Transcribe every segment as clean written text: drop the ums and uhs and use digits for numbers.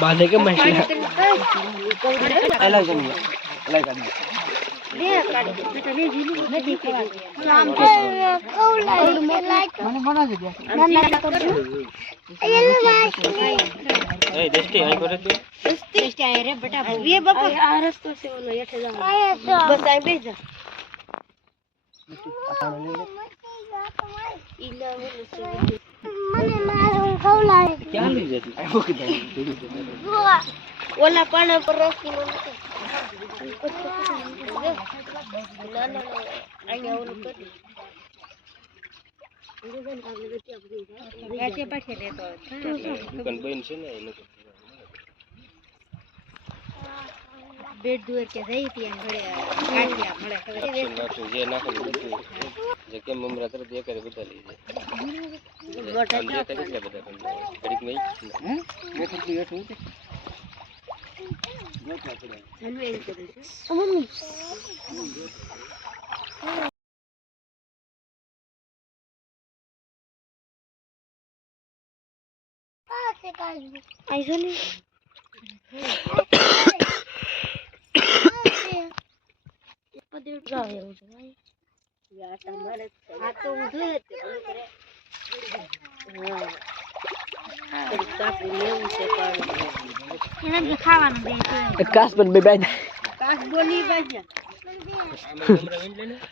बांधे के मछली अलग अलग ઓલા પણ પર રોકી ના ના અહીંયા ઓલું કરી ગાજે પાછે લેતો દુકાન બંધ છે ને એને બેડ દુર કે જઈ ત્યાં મળે કાઠિયા મળે ખબર જે નાખો જે કે મમરા તરત એક કરે બધા લઈ જાય મોટા જે કરે એટલે બધા ઘડીક મેં બે થોડી હેઠું જનવે કરે છે आई सुनी पदे उठा है वो भाई यार तुम्हारे हाथ तो उधर है करे हां का ले उसे कर इन्हें के खाવાનું દે છે કાસ પર બે બાજ કાસ બોલી બાજ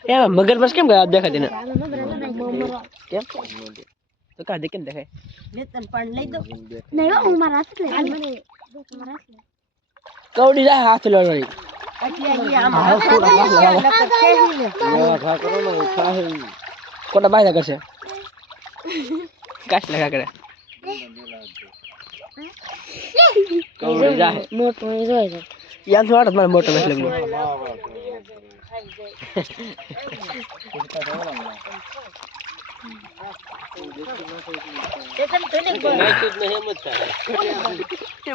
એ મગરમચ્છ કેમ ગયા દેખાતી ને કેમ તો કા દેખે દેખાય લે તન પણ લઈ દો નહીં હું મારા હાથ લે મને મારા હાથ લે કવડી જાય હાથ લડવાની એટલે અહીંયા આમ ઘા કરો ને ખાહે કોટા બાય કરશે કાશ લગા કરે કવડી જાય મોટો જોઈ છે યાર થોડા મારે મોટો બેસ લગનો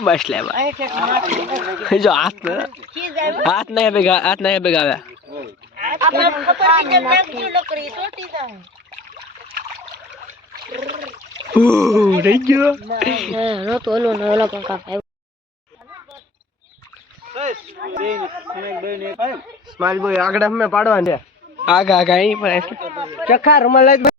बस ले जो हाथ नहीं बेगा स्माइल बॉय आगड़ा में पाड़वा दे आगा आगा यहीं पर चखा रुमाल लाइट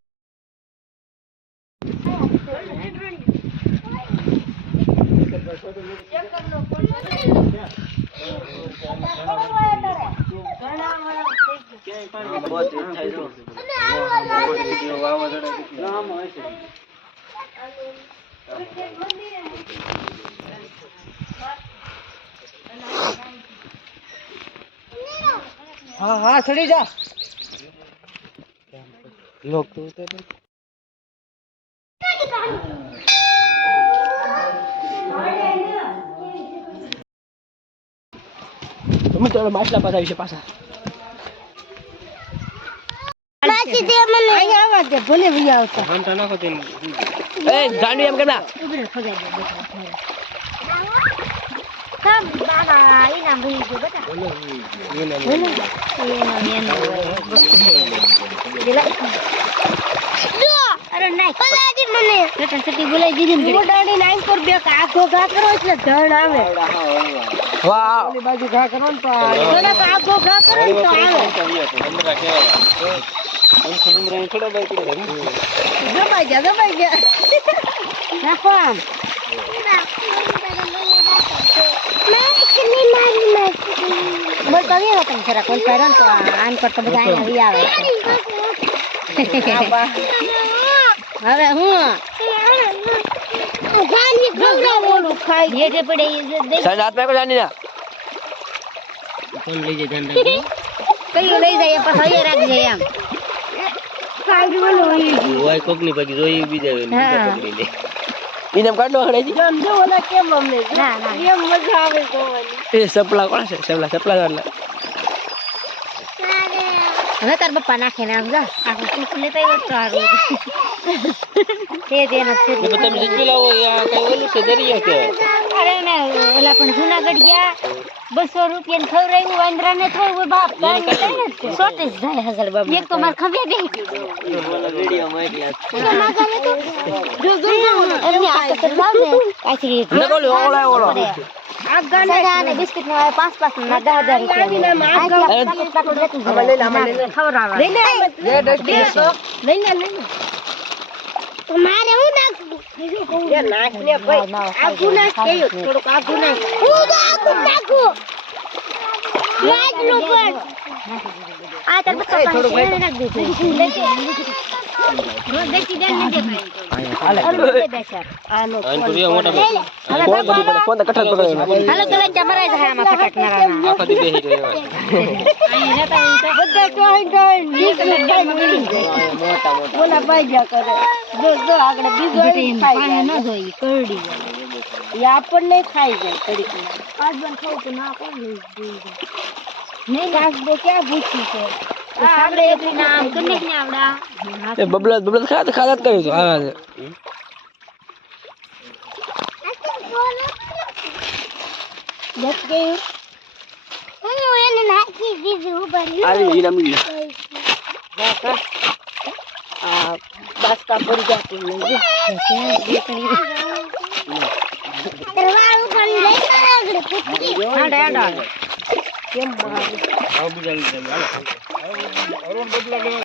हाँ हाँ चली जा लोग तो तुम तो माछला पासा विषय पासा बाकी दे મને અહીંયા આવા દે ભલે ભઈ આવતા हम तो ना को ए गांडी हम करना ઉભરે ખોજાઈ દે તમ બાબા ઈના ભઈ જો બેટા ये ना અરે નહીં બોલાજી મને બેટા સટી બોલાઈ દીધી ને મોડાની નાઈન પર બે આખો ઘા કરો એટલે ધણ આવે वाह ओली बाजू घा करो न तो ઘણા આખો ઘા કરો તો આવે हमरा केवा हम समुद्र में थोड़ा बाई पड़े દબાઈ ગયા નાખો આમ બોલ તો એ હતા જરા કોઈ પહેરન તો આન પર તો બધા અહીંયા આવી આવે હવે હું જાની ગોગરા બોલો ખાઈ જેટે પડે દે संजात में को जानी ना कौन ले जाए झंडा કઈ લઈ જાય પછી રાખ જાય એમ સાઈડ બોલો ओए कोक नहीं पगी जोई बीजा पकड़ी ले इनाम काढ लो हड़ाजी જમ જો ઓલા કેમ અમને ના ના એમ મજા આવે જોવાની ए सपला कोण છે સપલા કાઢલા હવે તાર પપ્પા નાખે ને આમ જા આખું કુકુ લેતા આવ્યો તો હારું તે તેનો છે તમે જજબી લાવો આ કઈ ઓલું છે દરિયા કે અરે ને ઓલા પણ જુનાગઢ ગયા 200 રૂપિયા ખવરાયું વાંદરા ને થોડું બાપ સોટેજ જાય હજાર બાપ એક તો માર ખવ્યા બે વિડિયો માં એટલે એમની આ તો લાવ ને કાચરી ઓળો સગા ને બિસ્કિટ નો 5 ના 10000 રૂપિયા લઈ લે તો મારે હું નાખું બીજું કહું એ નાખ ને ભાઈ આગુ નાખ કેયો થોડું આગુ નાખ હું તો આગુ નાખું વાજ નો પણ આ તાર બચ્ચા થોડું ભાઈ નાખ દે રોજ દેખી દે ને દે ભાઈ હાલે બેસા આનો ફોન તો કઠણ પકડ્યો હાલો તો લંચા મરાઈ જાય આમાં ફટાક મારવાના આખા દી બેહી રહ્યો અહીં રહેતા બધા ટોઈ ટોઈ નીક લગાઈ મળી જાય મોટા બોલા બાજ્યા કરે જો આગળ બીજો ખાય ન જોઈ કરડી જાય આપણને ખાઈ જાય કડીક આજ બન ખાવ તો ના કોણ લઈ જાય નહીં ગાસ દે ક્યાં ભૂખી છે આપણે એટલી નામ કને ને આવડા એ બબલા ખાત કર્યું તો આવા છે બસ ગયું હું એને નાખી દીધું ઉપર આવી હીરામી આ બાસ્કા પડી જાતી નહીં વાળું પણ લઈ આગળ પૂછી આડા કેમ મારું આવું બજાલ